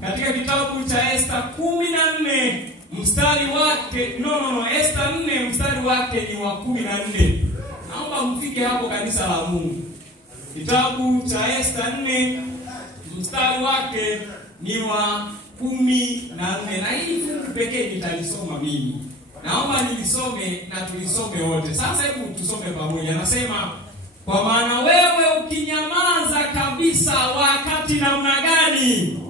katika kitabu cha Esta 14 mstari wake Esta 4 mstari wake ni wa 14. Naomba mfike hapo kanisa la Mungu. Kitabu cha Esta 4 mstari wake ni wa 14, na hii fungu pekee nitalisoma mimi. Naomba nilisome na tulisome wote. Sasa hebu tusome pamoja. Nasema, kwa maana wewe ukinyamaza kabisa wakati namna gani?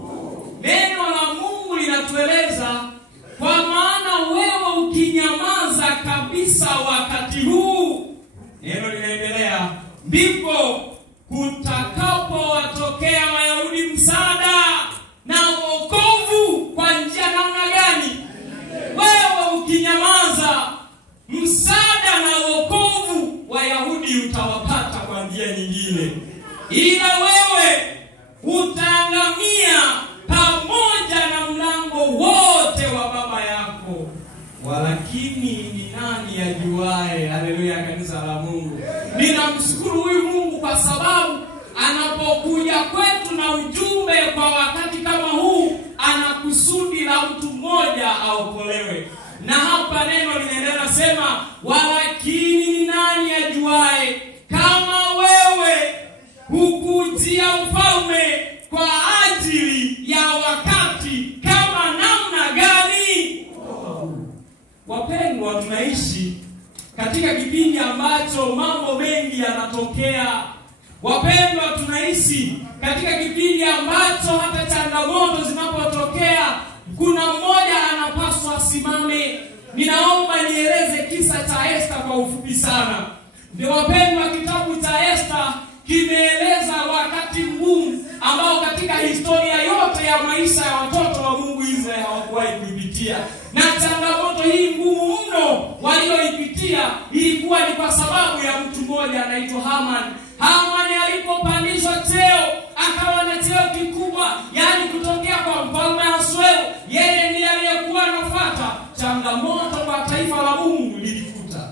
Neno la Mungu linatueleza, kwa maana wewe ukinyamaza kabisa wakati huu, neno linaendelea, ndipo kutakapowatokea Wayahudi msaada na wokovu kwa njia namna gani? Wewe ukinyamaza, msaada na wokovu Wayahudi utawapata kwa njia nyingine, ila wewe utaangamia pamoja na mlango wote wa baba yako. Walakini ni nani ajuae? Haleluya, kanisa la Mungu. Ninamshukuru huyu Mungu kwa sababu anapokuja kwetu na ujumbe kwa wakati kama huu, ana kusudi la mtu mmoja aokolewe. Na hapa neno linaendelea nasema, walakini ni nani ajuae kama wewe hukujia ufalme kwa ajili ya wakati kama namna gani? Wapendwa, tunaishi katika kipindi ambacho mambo mengi yanatokea. Wapendwa, tunaishi katika kipindi ambacho hata changamoto zinapotokea, kuna mmoja anapaswa asimame. Ninaomba nieleze kisa cha Esta kwa ufupi sana. Ndio wapendwa, kitabu cha Esta kimeeleza wakati mgumu ambao katika historia yote ya maisha ya watoto wa Mungu Israeli hawakuwahi kuipitia. Na changamoto hii ngumu mno walioipitia ilikuwa ni kwa sababu ya mtu mmoja anaitwa Haman. Haman alipopandishwa cheo, akawa na cheo kikubwa, yani kutokea kwa mfalme Ahasuero, yeye ndiye aliyekuwa anafuata. Changamoto kwa taifa la Mungu lilikuta.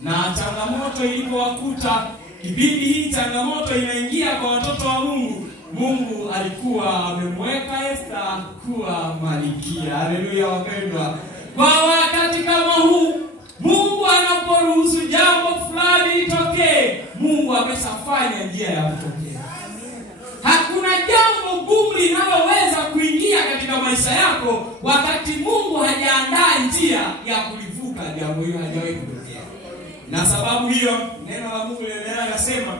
Na changamoto ilipowakuta, kipindi hii changamoto inaingia kwa watoto wa Mungu, Mungu alikuwa amemweka Esta kuwa malkia. Haleluya wapendwa. Kwa wakati kama huu, Mungu anaporuhusu jambo fulani litokee, Mungu ameshafanya njia ya kutokea. Hakuna jambo gumu linaloweza kuingia katika maisha yako wakati Mungu hajaandaa njia ya kulivuka jambo hilo, hajawahi kutokea. Na sababu hiyo neno la Mungu linasema,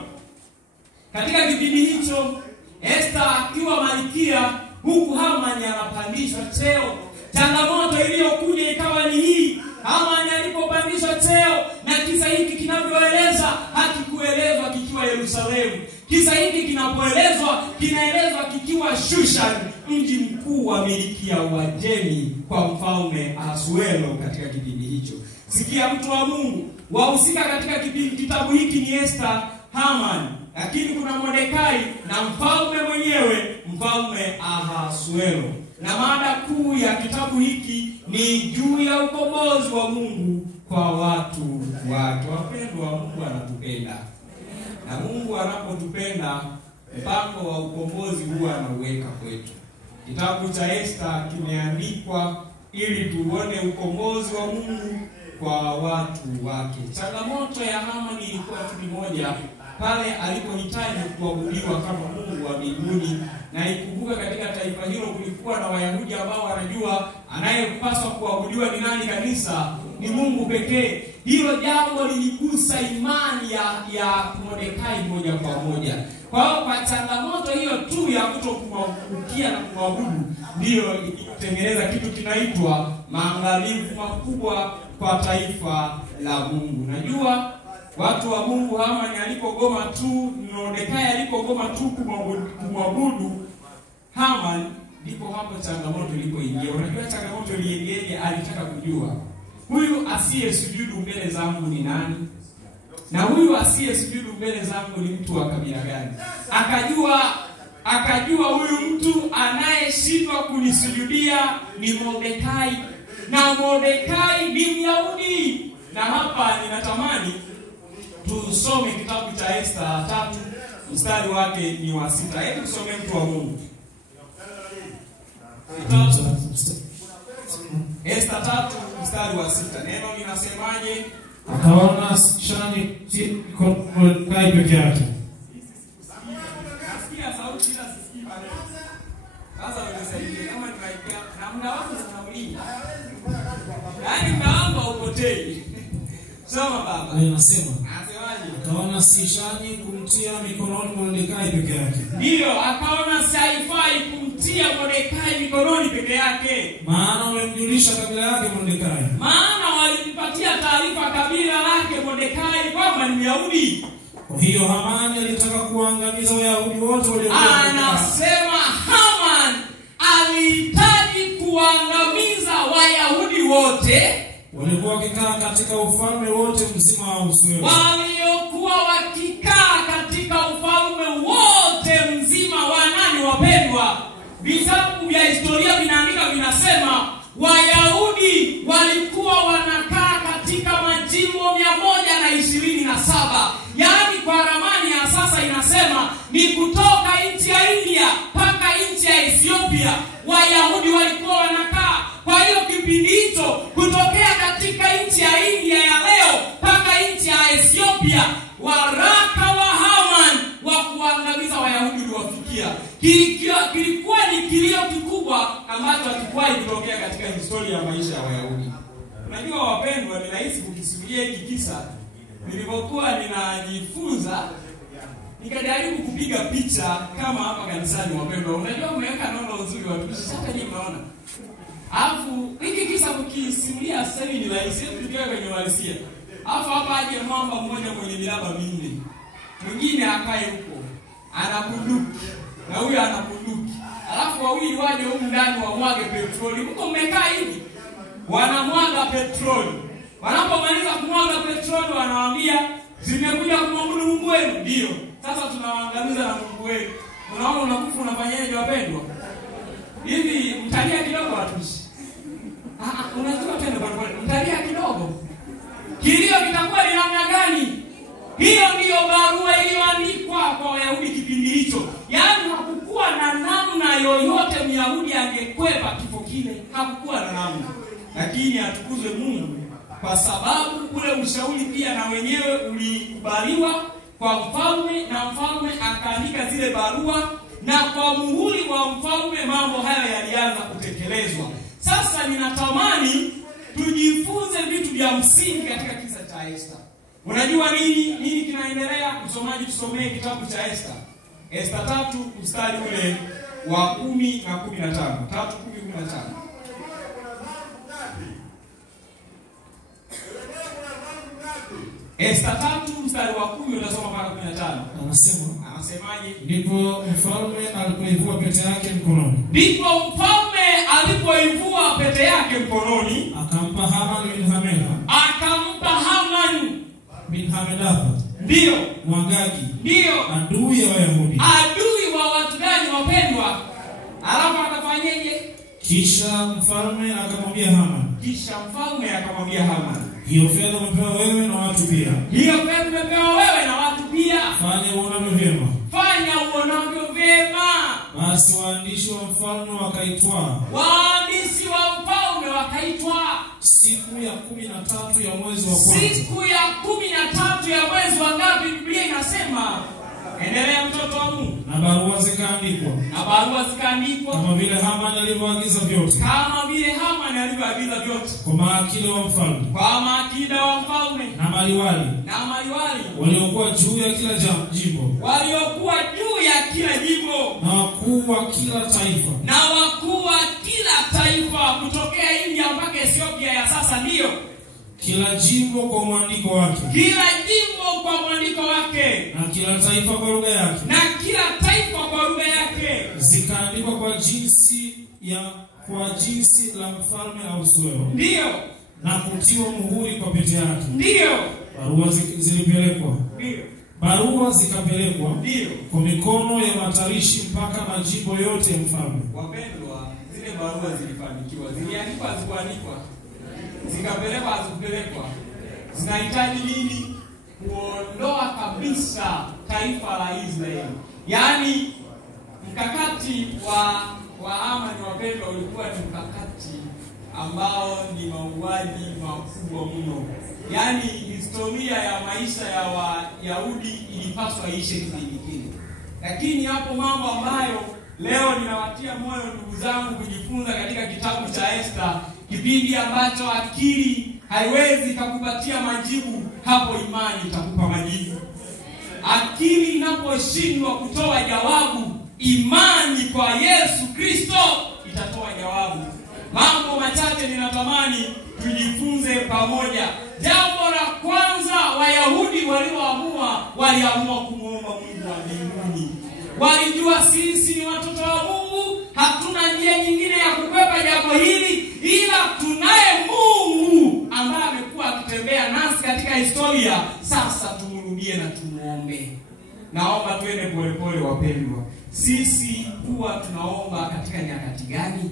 katika kipindi hicho Esta akiwa malkia, huku Haman anapandishwa cheo. Changamoto iliyokuja ikawa ni hii: Haman alipopandishwa cheo, na kisa hiki kinavyoeleza hakikuelezwa kikiwa Yerusalemu. Kisa hiki kinapoelezwa, kinaelezwa kikiwa Shushan, mji mkuu wa miliki ya Uajemi kwa mfalme Ahasuero katika kipindi hicho. Sikia mtu wa Mungu, wahusika katika kitabu hiki ni Esta, Haman, lakini kuna Mordekai na mfalme mwenyewe, mfalme Ahasuero. Na mada kuu ya kitabu hiki ni juu ya ukombozi wa Mungu kwa watu wake. Wapendwa, Mungu anatupenda. Na Mungu anapotupenda, mpango wa ukombozi huwa anauweka kwetu. Kitabu cha Esta kimeandikwa ili tuone ukombozi wa Mungu kwa watu wake. Changamoto ya Haman ilikuwa tu moja, pale alipohitaji kuabudiwa kama Mungu wa mbinguni. Na ikumbuka katika taifa hilo kulikuwa na Wayahudi ambao wanajua anayepaswa kuabudiwa ni nani? Kanisa ni Mungu pekee. Hilo jambo liligusa imani ya Mordekai moja kwa moja. Kwa changamoto hiyo tu ya kutokumwabudia na kuabudu, ndio ikutengeneza kitu kinaitwa maangamivu makubwa kwa taifa la Mungu. Najua watu wa Mungu, Haman alipogoma tu, Mordekai alipogoma tu kumwabudu Haman, ndipo hapo changamoto ilipoingia. Unajua changamoto iliingia, alitaka kujua huyu asiyesujudu mbele zangu ni nani? Na huyu asiyesujudu mbele zangu ni mtu wa kabila gani? Akajua huyu mtu anayeshindwa kunisujudia ni Mordekai. Na Mordekai ni Myahudi. Na hapa ninatamani tusome kitabu cha Esta 3 mstari wake ni wa 6. Hebu tusome mtu wa Mungu. Esta 3 mstari wa 6. Neno linasemaje? Akaona Shani Mordekai peke yake. Nasikia sauti ila sisikii maneno. Sasa unisaidie kama tunaikia na muda wangu unaulinda. Yaani naomba upotee. Soma baba. Anasema. Anasemaje? Akaona si Shani kumtia mikononi Mordekai peke yake. Ndio, akaona si haifai kumtia Mordekai mikononi peke yake. Maana wamemjulisha kabila yake Mordekai. Maana walimpatia taarifa kabila lake Mordekai kwamba ni Myahudi. Kwa hiyo Hamani alitaka kuangamiza Wayahudi wote waliokuwa. Anasema Haman alihitaji kuangamiza Wayahudi wote walikuwa wakikaa katika ufalme wote mzima wa Ahasuero. Waliokuwa wakikaa katika ufalme wote mzima wa nani wapendwa? Vitabu vya historia vinaandika vinasema Wayahudi walikuwa wanakaa katika majimbo 127. Yaani kwa ramani ya sasa inasema ni kutoka nchi ya India mpaka nchi ya Ethiopia Wayahudi walikuwa wanakaa. Kwa hiyo kipindi hicho kutokea katika nchi ya India ya leo mpaka nchi ya Ethiopia, waraka wa Haman wa kuangamiza Wayahudi uliwafikia. Kilikuwa ni kilio kikubwa ambacho hakikuwahi kutokea katika historia ya maisha ya Wayahudi. Unajua wapendwa, ni rahisi kukisimulia hiki kisa. Nilipokuwa ninajifunza nikajaribu kupiga picha kama hapa kanisani wapendwa. Unajua umeweka nono nzuri watu. Sasa je, mnaona? Alafu hiki kisa kukisimulia sasa hivi ni rahisi tukiwa kwenye walisia. Alafu hapa aje mwamba mmoja mwenye miraba minne. Mwingine akae huko. Ana bunduki. Na huyu ana bunduki. Alafu wawili waje huko ndani wamwage petroli. Huko mmekaa hivi. Wanamwaga petroli. Wanapomaliza kumwaga petroli wanawaambia zimekuja kumwabudu Mungu wenu. Ndio. Sasa tunawaangamiza na Mungu wenu. Unaona unakufa unafanyaje wapendwa? Hivi mtalia kidogo watushi. Unajua tena kwa mtalia kidogo. Kilio kitakuwa ni namna gani? Hiyo ndiyo barua iliyoandikwa kwa Wayahudi kipindi hicho. Yaani hakukuwa na namna yoyote Myahudi angekwepa kifo kile. Hakukuwa na namna. Lakini atukuzwe Mungu kwa sababu ule ushauri pia na wenyewe ulikubaliwa kwa mfalme na mfalme akaandika zile barua. Na kwa muhuri wa mfalme mambo haya yalianza kutekelezwa. Sasa ninatamani tujifunze vitu vya msingi katika kisa cha Esther. Unajua nini kinaendelea? Msomaji tusomee kitabu cha Esther. Esther 3 mstari ule wa 10 na 15. 3:10-15. Esther 3 mstari wa 10 utasoma mpaka 15. Anasemaje? Ndipo mfalme alipoivua pete yake mkononi. Akampa Haman bin Hamedatha. Ndio. Mwagagi. Ndio. Adui ya Wayahudi. Adui wa watu gani wapendwa? Alafu akafanyeje? Kisha mfalme akamwambia Haman. Hiyo fedha umepewa wewe na watu pia. Fanya uonavyo vyema. Basi waandishi wa mfalme wakaitwa. Siku ya 13 ya mwezi wa kwanza. Siku ya 13 ya mwezi wa ngapi Biblia inasema? Endelea mtoto wa Mungu. Na barua zikaandikwa. Kama vile Haman alivyoagiza vyote. Kwa maakida wa mfalme. Na maliwali. Waliokuwa juu ya kila jimbo. Na wakuu wa kila taifa. Kutokea India mpaka Ethiopia ya sasa ndio. Kila jimbo kwa mwandiko wake. Na kila taifa kwa lugha yake. Zikaandikwa kwa jinsi la mfalme Ahasuero. Ndio. Na kutiwa muhuri kwa pete yake. Ndio. Barua zikapelekwa. Ndio. Kwa mikono ya matarishi mpaka majimbo yote ya mfalme. Wapendwa, zile barua zilifanikiwa. Ziliandikwa hazikuandikwa. Zikapelekwa. Zinahitaji nini? Kuondoa kabisa taifa la Israeli. Yaani mkakati wa Wahamani wapendwa, ulikuwa ni mkakati ambao ni mauaji makubwa mno. Yaani historia ya maisha ya Wayahudi ilipaswa iishe kipindi kile. Lakini hapo mambo ambayo leo ninawatia moyo ndugu zangu kujifunza katika kitabu cha Esta, kipindi ambacho akili haiwezi kukupatia majibu, hapo imani itakupa majibu. Akili inaposhindwa kutoa jawabu, imani kwa Yesu Kristo itatoa jawabu. Mambo machache ninatamani tujifunze pamoja. Jambo la kwanza, Wayahudi waliamua kumuomba Mungu wa mbinguni. Walijua sisi ni watoto wa Mungu, hatuna njia nyingine ya kukwepa jambo hili, ila tunaye Mungu ambaye amekuwa akitembea nasi katika historia. Sasa tumrudie na tumuombe. Naomba tuende polepole wapendwa. Sisi huwa tunaomba katika nyakati gani?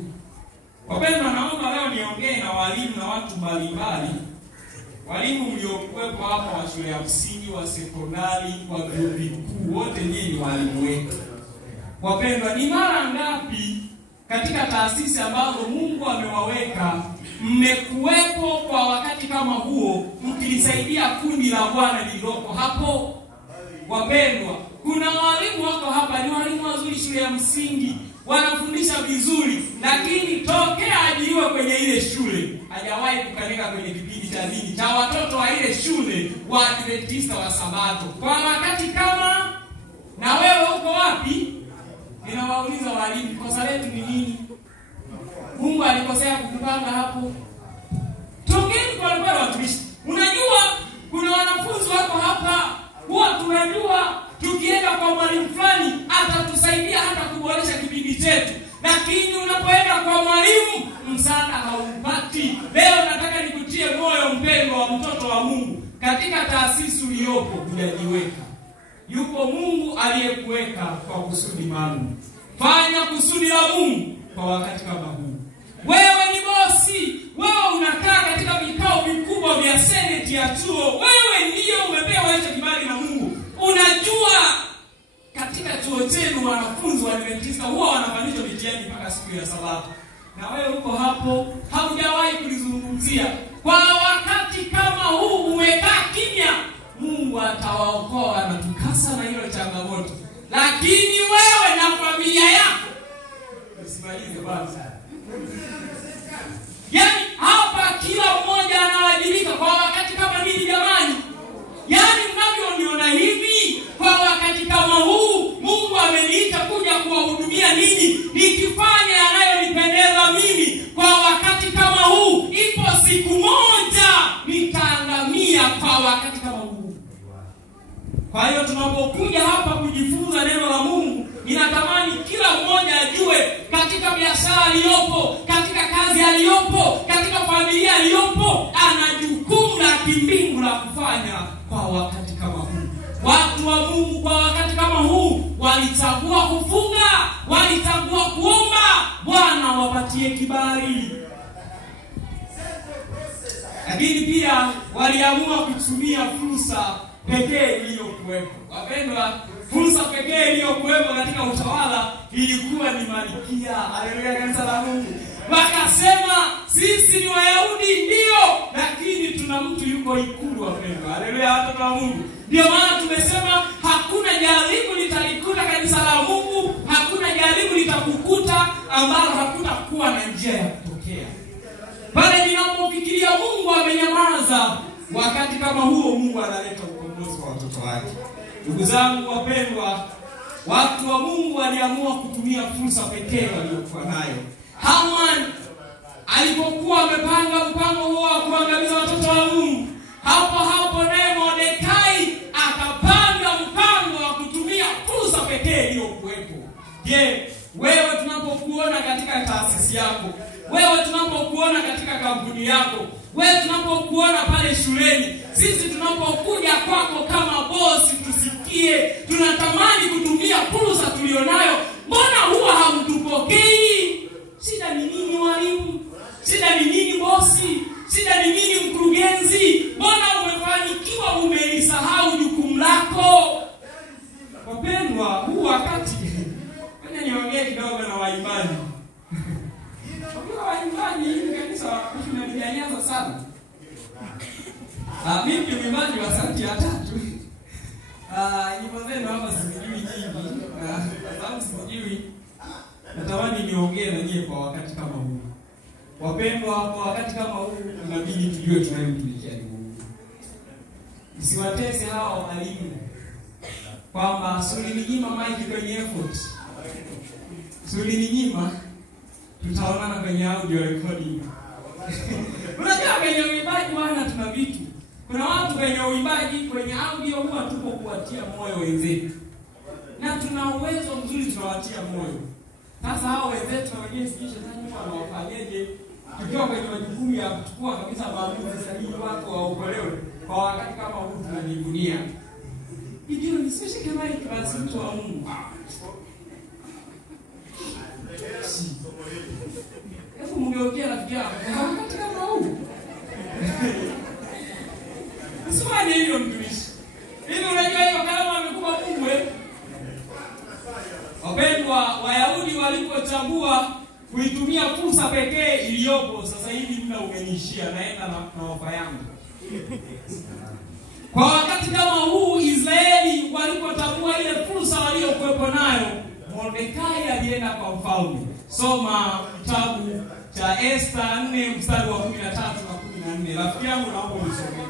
Wapendwa, naomba leo niongee na walimu na watu mbalimbali. Walimu mliokuwepo hapa wa shule ya msingi, wa sekondari, wa vyuo vikuu, wote nyinyi walimu wetu. Wapendwa, ni mara ngapi katika taasisi ambazo Mungu amewaweka mmekuwepo kwa wakati kama huo mkilisaidia kundi la Bwana lililoko hapo? Wapendwa, kuna walimu wako hapa, ni walimu wazuri shule ya msingi, wanafundisha vizuri, lakini tokea ajiriwe kwenye ile shule hajawahi kukanika kwenye kipindi cha dini cha watoto wa ile shule wa Adventista wa Sabato kwa wakati kama. Na wewe uko wapi? Ninawauliza walimu, kosa letu ni nini? Mungu alikosea kukupanga hapo? Tokeni kwa wale watumishi. Unajua kuna wanafunzi wako hapa, huwa tunajua tukienda kwa mwalimu fulani atatusaidia hata kuboresha kipindi chetu, lakini unapoenda kwa mwalimu msaada haupati. Leo nataka nikutie moyo mpendwa wa mtoto wa Mungu, katika taasisi uliyopo hujajiweka. Yupo Mungu aliyekuweka kwa kusudi maalum. Fanya kusudi la Mungu kwa wakati kama huu. Wewe ni bosi, wewe unakaa katika vikao vikubwa vya seneti ya chuo, wewe ndio umepewa hicho kibali na Mungu. Unajua katika chuo chenu wanafunzi wa Adventista huwa wanafanyishwa mitihani mpaka siku ya Sabato, na wewe uko hapo haujawahi kulizungumzia. Kwa wakati kama huu umekaa kimya, Mungu atawaokoa na tukasa na hilo changamoto. Lakini wewe na familia yako usimalize kwanza. Yaani hapa kila mmoja anawajibika kwa wakati kama nini jamani? Yaani mnavyoniona hivi, kwa wakati kama huu Mungu ameniita kuja kuwahudumia ninyi, nikifanya yanayonipendeza mimi kwa wakati kama huu, ipo siku moja nitaangamia kwa wakati kama huu. Kwa hiyo tunapokuja hapa kujifunza neno la Mungu, ninatamani kila mmoja ajue katika biashara aliyopo, katika kazi aliyopo, katika familia aliyopo, ana jukumu la kimbingu la kufanya kwa wakati kama huu. Watu wa Mungu kwa wakati kama huu walichagua kufunga, walichagua kuomba Bwana wapatie kibali. Lakini pia waliamua kutumia fursa pekee iliyokuwepo. Wapendwa, fursa pekee iliyokuwepo katika utawala ilikuwa ni Malkia. Haleluya, kanisa la Mungu. Wakasema sisi ni Wayahudi ndio, lakini tuna mtu yuko ikulu. Wapendwa, haleluya, watoto wa Mungu. Ndio maana tumesema hakuna jaribu litalikuta kanisa la Mungu, hakuna jaribu litakukuta ambalo hakutakuwa na njia ya kutokea. Pale ninapofikiria Mungu amenyamaza, wakati kama huo Mungu analeta ukombozi kwa watoto wake. Ndugu zangu wapendwa, watu wa Mungu waliamua kutumia fursa pekee waliokuwa nayo. Haman alipokuwa amepanga mpango huo wa kuangamiza watoto wa Mungu, hapo naye Mordekai akapanga mpango wa kutumia fursa pekee iliyokuwepo. Je, wewe tunapokuona katika taasisi yako, wewe tunapokuona katika kampuni yako, wewe tunapokuona pale shuleni, sisi tunapokuja kwako kama bosi tusikie, tunatamani kutumia fursa tulionayo, mbona huwa hamtupokei? Shida ni nini walimu? Shida ni nini bosi? Shida ni nini mkurugenzi? Mbona umefanikiwa umelisahau jukumu lako? Wapendwa, huu wakati niongee kidogo na waimbaji. sana. Mimi ni mwimbaji wa sauti ya tatu. Nyimbo zenu hapa sijui nyingi. Sababu sijui. Natamani niongee na nyie kwa wakati kama huu. Wapendwa, kwa wakati kama huu tunabidi tujue tunayemtumikia Mungu. Msiwatese hao walimu. Kwamba sulininyima maji kwenye effort. Sulininyima tutaonana kwenye audio recording. Unajua kwenye uimbaji wana tuna vitu. Kuna watu kwenye uimbaji kwenye audio huwa tupo kuwatia moyo wenzetu. Na tuna uwezo mzuri tunawatia moyo. Sasa hao wenzetu na wengine sisi shetani wanawafanyaje? Tukiwa kwenye majukumu ya kuchukua kabisa maamuzi sahihi watu waokolewe kwa wakati kama huu tunajivunia. Ndio nisishike mic basi mtu wa Mungu. Hebu mngeongea rafiki yako wakati kama huu. Usifanye hivyo mtumishi. Hivi unajua hiyo kama amekuwa Mungu eh? Wapendwa, Wayahudi walipochagua kuitumia fursa pekee iliyopo, sasa hivi muda umenishia, naenda na ofa yangu. Kwa wakati kama huu Israeli walipotambua ile fursa waliokuwepo nayo, Mordekai alienda kwa mfalme. Soma kitabu cha Esther 4 mstari wa 13 na 14. Rafiki yangu naomba unisomee.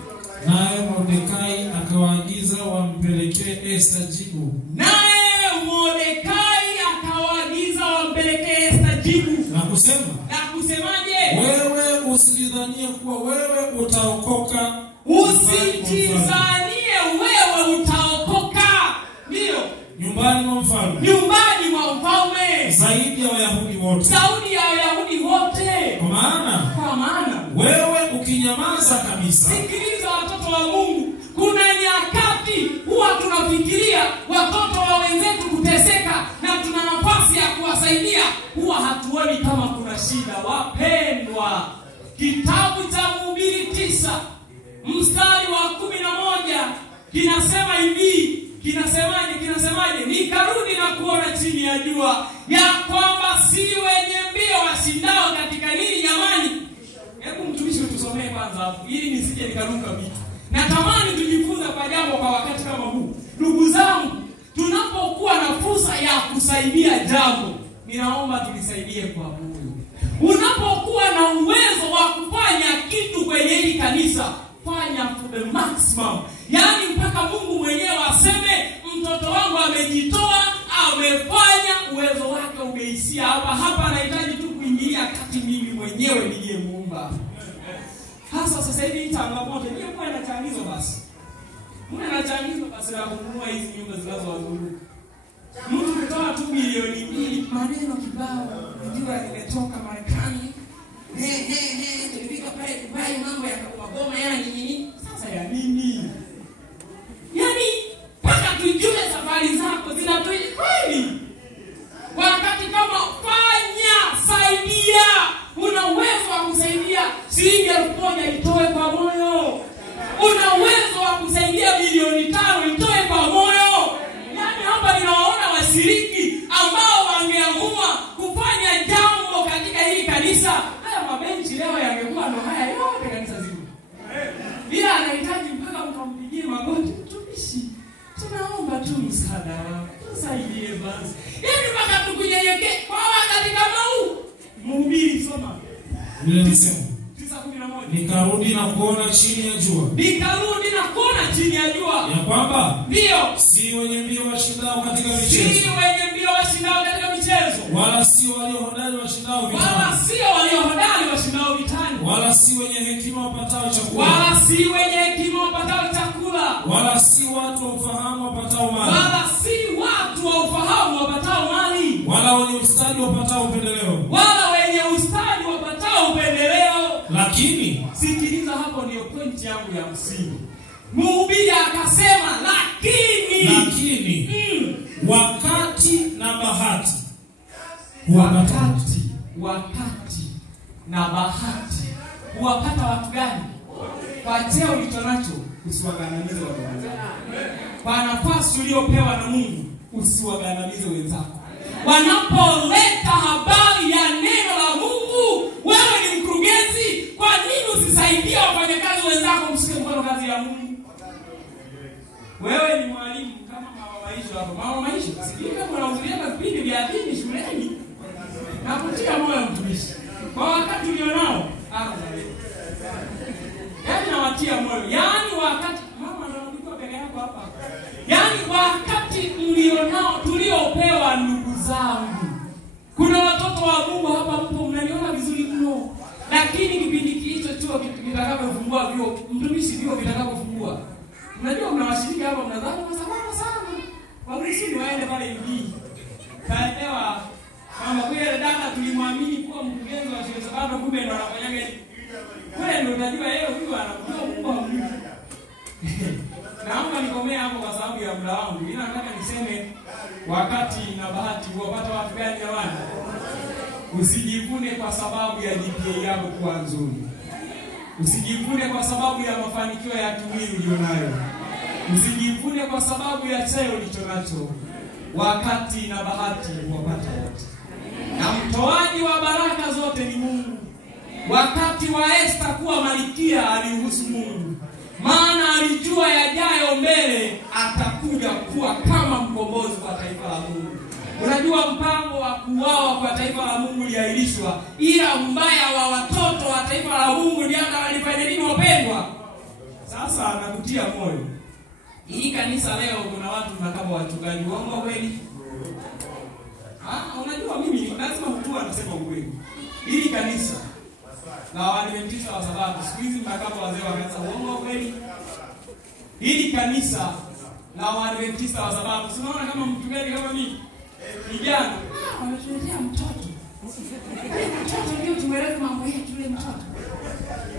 Naye Mordekai akawaagiza wampelekee Esther jibu. Naye Mordekai akawaagiza wampelekee Esther jibu. Na kusema. Na kusemaje? Wewe usidhanie kuwa wewe utaokoka. Usitizanie wewe utaokoka. Ndio. Nyumbani mwa mfalme. Nyumbani mwa mfalme. Zaidi ya Wayahudi wote. Zaidi ya Wayahudi wote. Kwa maana wewe ukinyamaza kabisa. Sikiliza watoto wa Mungu. Kuna nyakati huwa tunafikiria watoto wa wenzetu kuteseka na tuna nafasi ya kuwasaidia, huwa hatuoni kama kuna shida. Wapendwa, kitabu cha Mhubiri 9 mstari wa 11 kinasema hivi, kinasemaje? Nikarudi na kuona chini ya jua ya kwamba si wenye mbio washindao katika nini jamani? Hebu mtumishi utusomee kwanza hapo ili nisije nikaruka vitu. Natamani tujifunze kwa jambo kwa wakati kama huu. Ndugu zangu, tunapokuwa na fursa ya kusaidia jambo, ninaomba tulisaidie kwa moyo. Unapokuwa na uwezo wa kufanya kitu kwenye hili kanisa, fanya to the maximum. Yaani mpaka Mungu mwenyewe aseme mtoto wangu amejitoa, amefanya, uwezo wake umeishia hapa anahitaji tu kuingilia kati mimi mwenyewe niliyemuumba. Hasa sasa hivi changamoto ndio kwa changizo basi. Mbona changizo basi la kununua hizi nyumba zinazowazunguka. Mtu kutoa tu milioni 2 maneno kibao, ndio nimetoka Marekani. Nilifika pale Dubai mambo yakakuwa goma yani nini? Sasa ya nini? Yaani paka tujue safari zako zinatoi kweli. Wakati kama fanya, saidia. Una uwezo wa kusaidia shilingi 1000 itoe kwa moyo. Una uwezo wa kusaidia milioni 5 itoe kwa moyo. Yaani hapa ninawaona washiriki ambao wangeamua kufanya jambo katika hili kanisa. Haya mabenchi leo yangekuwa ndo haya yote kanisa zima. Bila anahitaji mpaka mkampigie magoti mtumishi. Tunaomba tu msaada wako. Tusaidie basi. Yaani mpaka tukunyenyekee kwa wakati kama huu. Mhubiri soma. Biblia inasema 9:11. Nikarudi na kuona chini ya jua. Nikarudi na kuona chini ya jua. Ya kwamba ndio si wenye mbio washindao katika michezo. Si wenye mbio washindao katika michezo. Wala si walio hodari washindao vitani. Wala si walio hodari washindao vitani. Wala si wenye hekima wapatao chakula. Wala si wenye hekima wapatao chakula. Wala si watu wa ufahamu wapatao mali. Wala si watu wa ufahamu wapatao mali. Wala wenye ustadi wapatao upendeleo. Wala wenye ustadi wapatao upendeleo. Lakini sikiliza, hapo ndio point yangu ya msingi. Mhubiri akasema lakini wakati na bahati. Wakati na bahati huwapata watu gani? Kwa cheo ulichonacho usiwagandamize watu wenzako. Kwa nafasi uliopewa na Mungu usiwagandamize wenzako. Wanapoleta habari ya neno la Mungu, wewe ni mkurugenzi, kwa nini usisaidie watumishi. Kwa wakati ulionao, yaani nawatia moyo. Yaani wakati mama ndo anapigwa peke yako hapa. Yaani wakati ulionao tuliopewa, ndugu zangu. Kuna watoto wa Mungu hapa mpo mnaniona vizuri mno. Lakini kipindi hicho chuo kitakapofungua vio, mtumishi vio vitakapofungua. Unajua mnawashirika hapa mnadhani kwa sababu sana. Wamrisi waende pale hivi. Kaelewa kama kweli dada tulimwamini kuwa mkurugenzi wa shule sababu kumbe ndo anafanyaga hivi. Wewe ndio unajua yeye huyu anakujua Mungu wa Mungu. Naomba nikomee hapo kwa sababu ya muda wangu. Mimi nataka niseme wakati na bahati huwapata watu gani jamani? Usijivune kwa sababu ya GPA yako kuwa nzuri. Usijivune kwa sababu ya mafanikio ya kimwili ulionayo. Usijivune kwa sababu ya cheo ulichonacho. Wakati na bahati huwapata wote. Na mtoaji wa baraka zote ni Mungu. Wakati wa Esther kuwa malkia aliruhusu Mungu. Maana alijua yajayo mbele atakuja kuwa kama mkombozi kwa taifa la Mungu. Unajua mpango wa kuuawa kwa taifa la Mungu uliahirishwa, ila mbaya wa watoto wa taifa la Mungu ndio analifanya nini wapendwa? Sasa nakutia moyo. Hii kanisa leo kuna watu kama wachungaji wangu kweli. Unajua mimi lazima mtu anasema ukweli. Hili kanisa na Waadventista wa Sabato siku hizi mnakapa wazee wakaanza uongo kweli. Hili kanisa na Waadventista wa Sabato unaona kama mtu gani kama mimi vijana wanatuletea mtoto. Mtoto ndio tumeleta mambo yetu yule mtoto.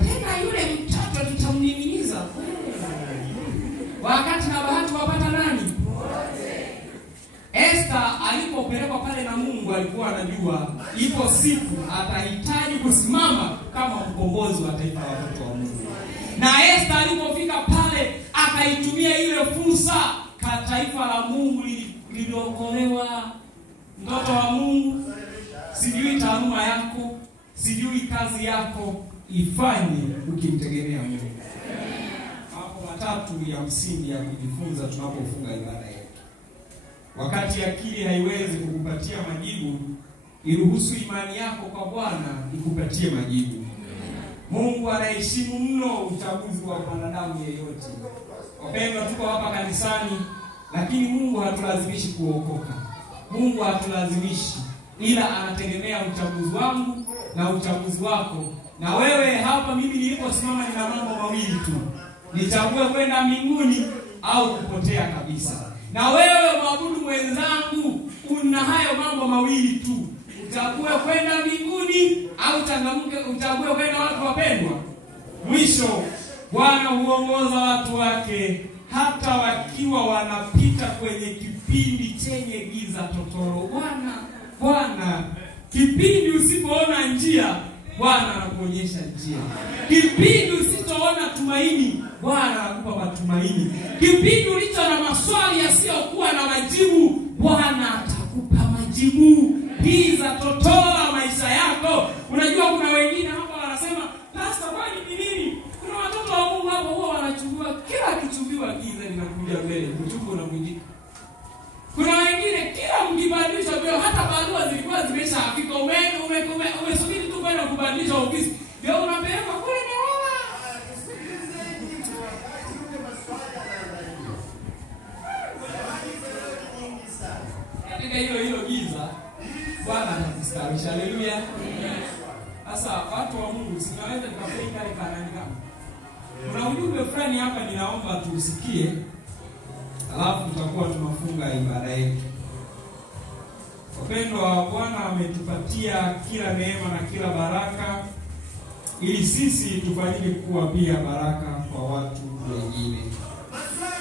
Tena yule mtoto tutamning'iniza. Wakati na bahati wapata nani? Esther alipopelekwa pale na Mungu alikuwa anajua ipo siku atahitaji kusimama kama mkombozi wa taifa la watoto wa Mungu. Na Esther alipofika pale akaitumia ile fursa, kwa taifa la Mungu liliokolewa. Mtoto wa Mungu, sijui taaluma yako, sijui kazi yako, ifanye ukimtegemea Mungu. Hapo matatu ya msingi ya kujifunza tunapofunga ibada yetu. Wakati akili haiwezi kukupatia majibu, iruhusu imani yako kwa Bwana ikupatie majibu. Mungu anaheshimu mno uchaguzi wa wanadamu yeyote. Wapendwa, tuko hapa kanisani, lakini Mungu hatulazimishi kuokoka. Mungu hatulazimishi, ila anategemea uchaguzi wangu na uchaguzi wako. Na wewe hapa mimi niliposimama nina mambo mawili tu. Nichague kwenda mbinguni au kupotea kabisa. Na wewe mwabudu mwenzangu una hayo mambo mawili tu. Uchague kwenda mbinguni au uchague kwenda watu wapendwa. Mwisho Bwana huongoza watu wake hata wakiwa wanapita kwenye kipindi chenye giza totoro. Bwana kipindi usipoona njia, Bwana anakuonyesha njia. Kipindi usitoona tumaini, Bwana anakupa matumaini. Kipindi ulicho na maswali yasiyokuwa na majibu, Bwana atakupa majibu. Giza totola maisha yako. Unajua kuna wengine hapa wanasema, "Pastor, kwani ni nini?" Kuna watoto wa Mungu hapo huwa wanachukua kila kichumbiwa giza linakuja mbele, kuchukua na kuingia. Kuna wengine kila mkibadilisha vyo, hata barua zilikuwa zimeshafika, umesubiri tu kwenda kubadilisha ofisi, ndio unapeleka kule na wala. Katika hilo giza Bwana atakustawisha. Haleluya. Sasa watu wa Mungu, sinaweza nikapeleka kale kanani kama. Kuna ujumbe fulani hapa ninaomba tuusikie. Alafu tutakuwa tunafunga ibada yetu. Wapendwa, Bwana ametupatia kila neema na kila baraka ili sisi tufanyike kuwa pia baraka kwa watu wengine.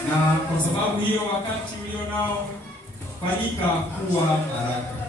Na kwa sababu hiyo wakati ulionao fanyika kuwa baraka.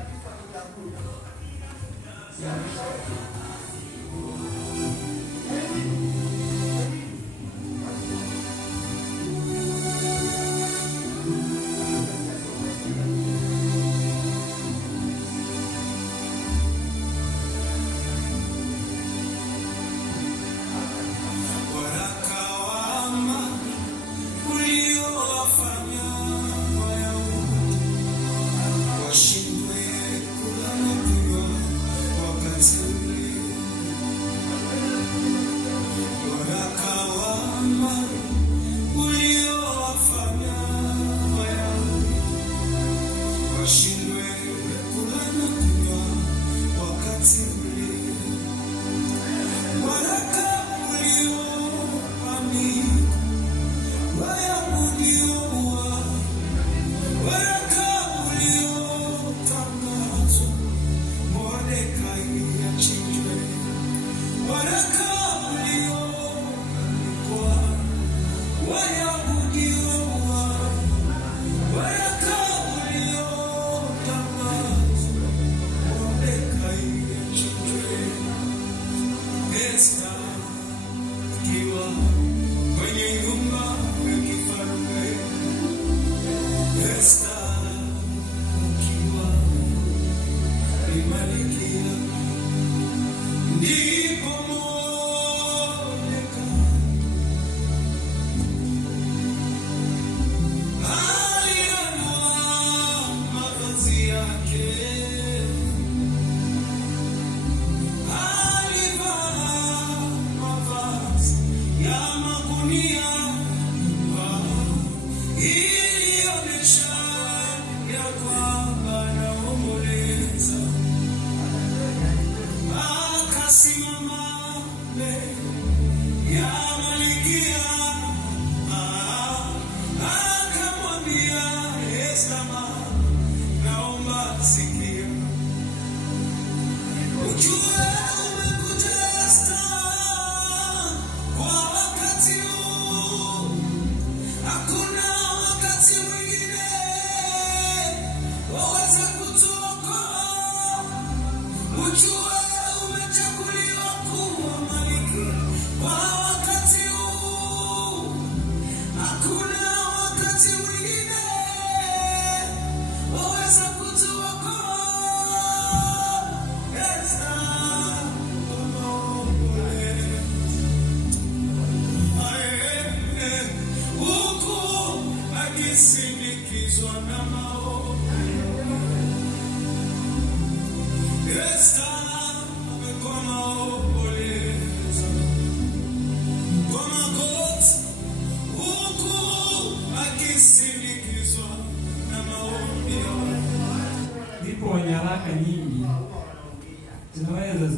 Washindwe kula na kunywa wakati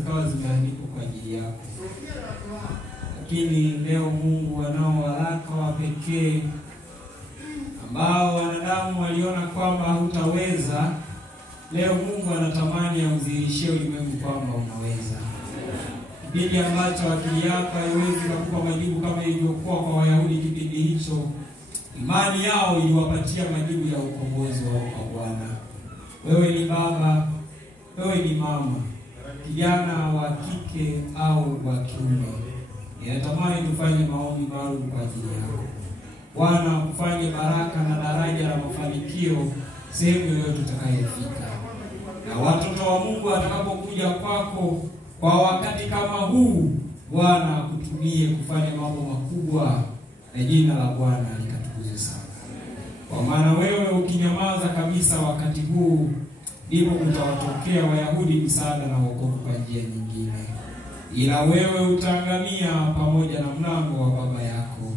zikawa zimeandikwa kwa ajili yako. Lakini leo Mungu anao waraka wa pekee ambao wanadamu waliona kwamba hutaweza. Leo Mungu anatamani audhihirishie ulimwengu kwamba unaweza. Kipindi ambacho akili yako haiwezi kukupa majibu kama ilivyokuwa kwa Wayahudi kipindi hicho, imani yao iliwapatia majibu ya ukombozi wao kwa Bwana. Wewe ni baba, wewe ni mama, kijana wa kike au wa kiume, ninatamani tufanye maombi maalum kwa ajili yako. Bwana kufanye baraka na daraja la mafanikio sehemu yoyote utakayofika. Na watoto wa Mungu watakapokuja kwako kwa wakati kama huu, Bwana akutumie kufanya mambo makubwa na jina la Bwana likatukuzwe sana. Kwa maana wewe ukinyamaza kabisa wakati huu, ndipo utawatokea Wayahudi msaada na wokovu kwa njia nyingine. Ila wewe utaangamia pamoja na mlango wa baba yako.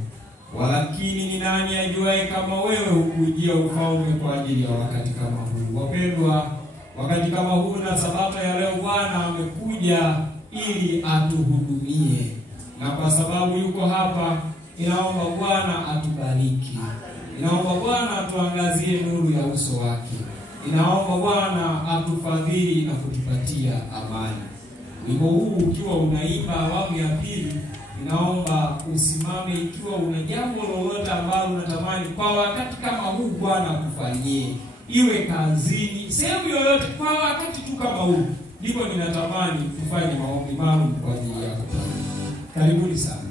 Walakini ni nani ajuaye kama wewe hukujia ufalme kwa ajili ya wakati kama huu? Wapendwa, wakati kama huu na sabato ya leo Bwana amekuja ili atuhudumie. Na kwa sababu yuko hapa, inaomba Bwana atubariki. Inaomba Bwana atuangazie nuru ya uso wake. Inaomba Bwana atufadhili na kutupatia amani. Wimbo huu ukiwa unaimba awamu ya pili, inaomba usimame ikiwa una jambo lolote ambalo unatamani kwa wakati kama huu Bwana akufanyie. Iwe kazini, sehemu yoyote kwa wakati tu kama huu. Ndipo ninatamani kufanya maombi maalum kwa ajili yako. Karibuni sana.